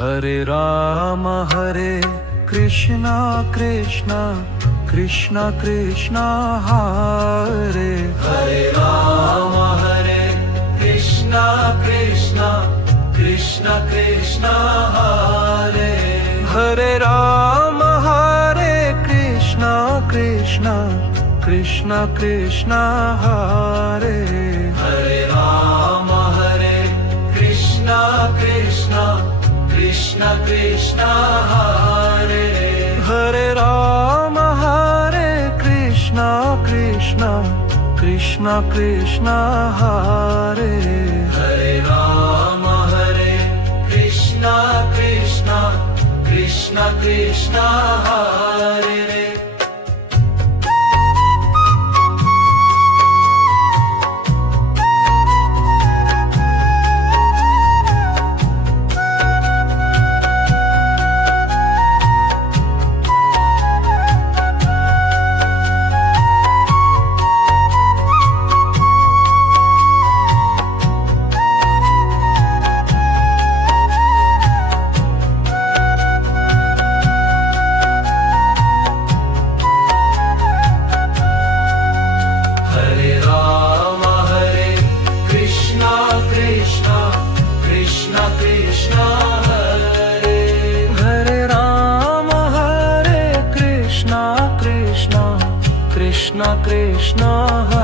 Hare Krishna Krishna Krishna Krishna Hare Ram Hare Krishna Krishna Krishna Krishna Hare Hare Ram Hare Krishna Krishna Krishna Krishna Hare Ram Hare Krishna Krishna Krishna Krishna Hare Hare Ram Hare Krishna Krishna Krishna Krishna Hare Ram Hare Krishna Krishna Krishna Krishna Hare Krishna Krishna